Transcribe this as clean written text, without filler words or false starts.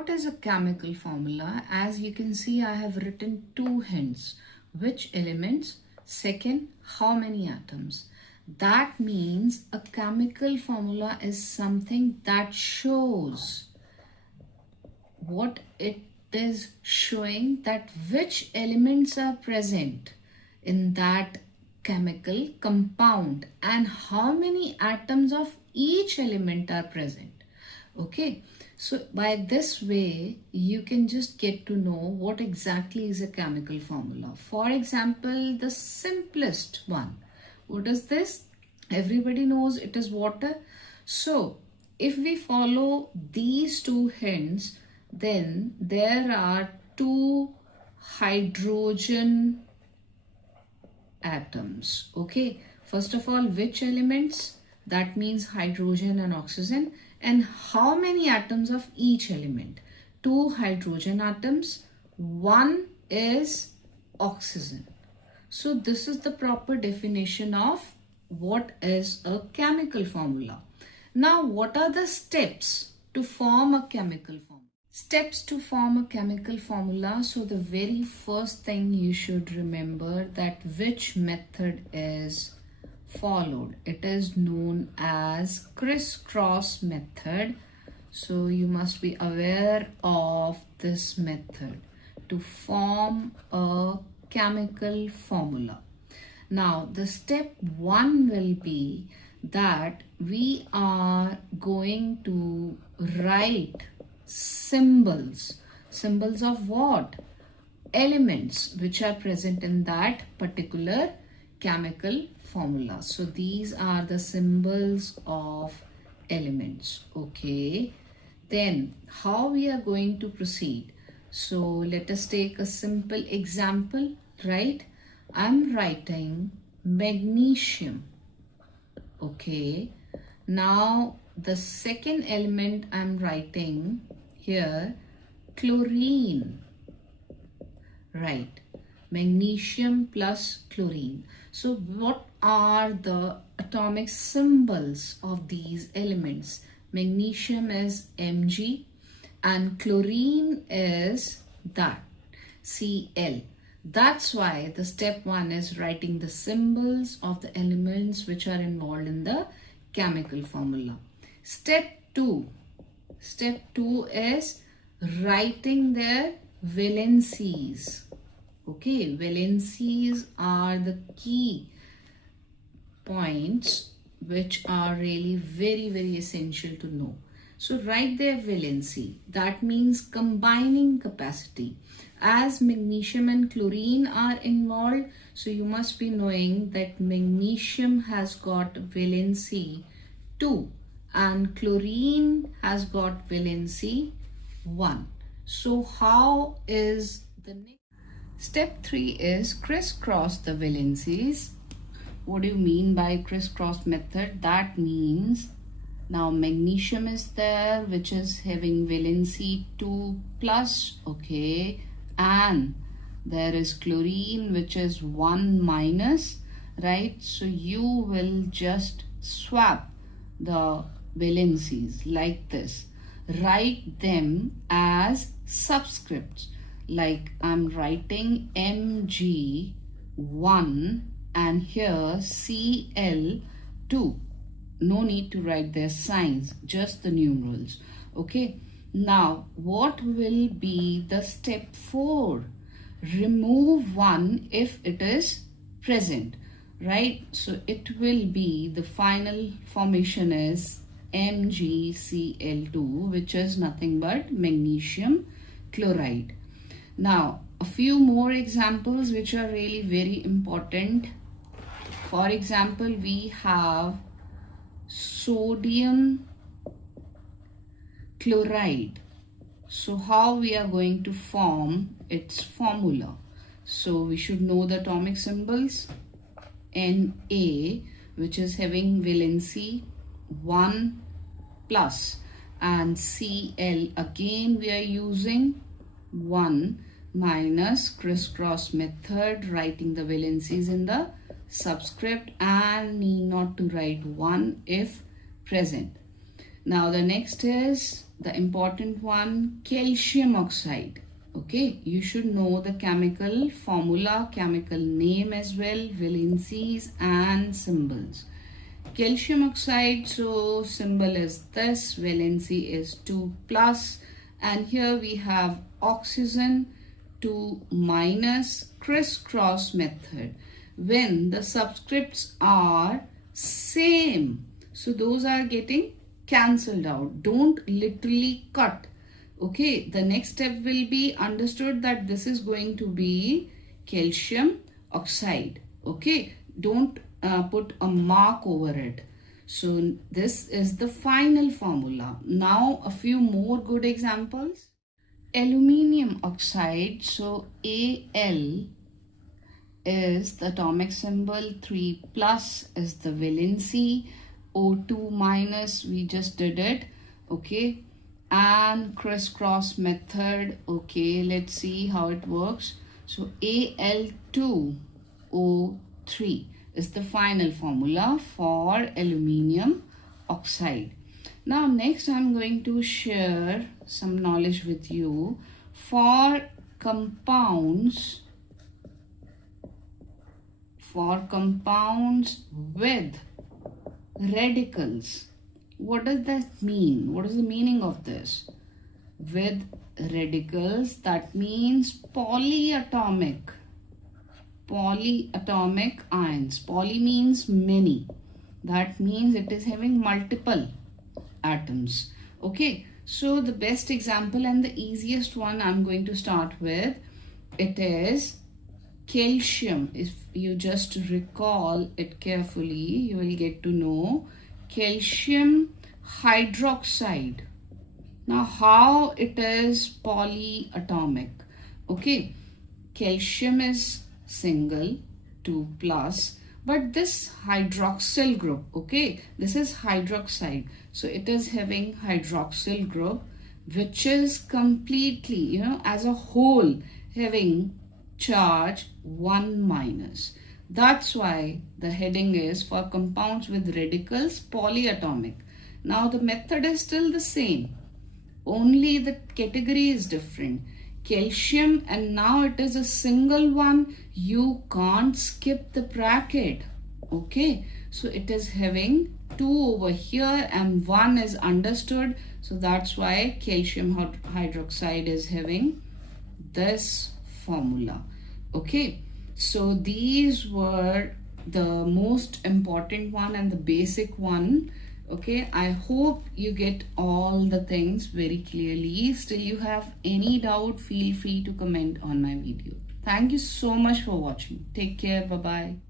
what is a chemical formula? As you can see, I have written two hints. Which elements? Second, how many atoms? That means a chemical formula is something that shows what it is showing, that which elements are present in that chemical compound and how many atoms of each element are present. Okay, so by this way you can just get to know what exactly is a chemical formula. For example, the simplest one, what is this? Everybody knows it is water. So if we follow these two hints, then there are two hydrogen atoms. Okay, first of all, which elements? That means hydrogen and oxygen. And how many atoms of each element? Two hydrogen atoms, one is oxygen. So this is the proper definition of what is a chemical formula. Now, what are the steps to form a chemical formula? Steps to form a chemical formula. So the very first thing you should remember, that which method is followed. It is known as crisscross method. So you must be aware of this method to form a chemical formula. Now the step one will be that we are going to write symbols. Symbols of what? Elements which are present in that particular chemical formula. So these are the symbols of elements. Okay, then how we are going to proceed? So let us take a simple example, right? I'm writing magnesium. Okay, now the second element I'm writing here, chlorine, right? Magnesium plus chlorine. So what are the atomic symbols of these elements? Magnesium is Mg and chlorine is that Cl. That's why the step one is writing the symbols of the elements which are involved in the chemical formula. Step two is writing their valencies. Okay, valencies are the key points which are really very essential to know. So write their valency. That means combining capacity. As magnesium and chlorine are involved, so you must be knowing that magnesium has got valency 2 and chlorine has got valency 1. So how is the next? Step 3 is crisscross the valencies. What do you mean by crisscross method? That means now magnesium is there, which is having valency 2 plus, okay, and there is chlorine which is 1 minus, right? So you will just swap the valencies like this. Write them as subscripts. Like I'm writing Mg1 and here Cl2. No need to write their signs, just the numerals. Okay, now what will be the step 4? Remove 1 if it is present, right? So it will be, the final formation is MgCl2, which is nothing but magnesium chloride. Now a few more examples which are really very important. For example, we have sodium chloride. So how we are going to form its formula? So we should know the atomic symbols. Na, which is having valency 1 plus, and Cl again we are using 1 minus, crisscross method, writing the valencies in the subscript and need not to write 1 if present. Now the next is the important one, calcium oxide. Okay, you should know the chemical formula, chemical name as well, valencies and symbols. Calcium oxide, so symbol is this, valency is 2 plus, and here we have oxygen 2 minus, crisscross method. When the subscripts are same, so those are getting cancelled out. Don't literally cut. Okay, the next step will be understood that this is going to be calcium oxide. Okay, don't put a mark over it. So this is the final formula. Now a few more good examples. Aluminium oxide, so Al is the atomic symbol, 3 plus is the valency, O2 minus, we just did it. Okay, and crisscross method. Okay, let's see how it works. So Al2O3 is the final formula for aluminium oxide. Now next I'm going to share some knowledge with you for compounds with radicals. What does that mean? What is the meaning of this? With radicals, that means polyatomic ions. Poly means many. That means it is having multiple atoms. Okay, so the best example and the easiest one I'm going to start with, it is calcium. If you just recall it carefully, you will get to know calcium hydroxide. Now how it is polyatomic? Okay, calcium is single 2 plus, but this hydroxyl group, okay, this is hydroxide, so it is having hydroxyl group which is completely, as a whole having charge 1 minus. That's why the heading is for compounds with radicals polyatomic. Now the method is still the same, only the category is different. Calcium, and now it is a single one, you can't skip the bracket. Okay, so it is having 2 over here and 1 is understood, so that's why calcium hydroxide is having this formula. Okay, so these were the most important one and the basic one. Okay, I hope you get all the things very clearly. Still you have any doubt, feel free to comment on my video. Thank you so much for watching. Take care. Bye-bye.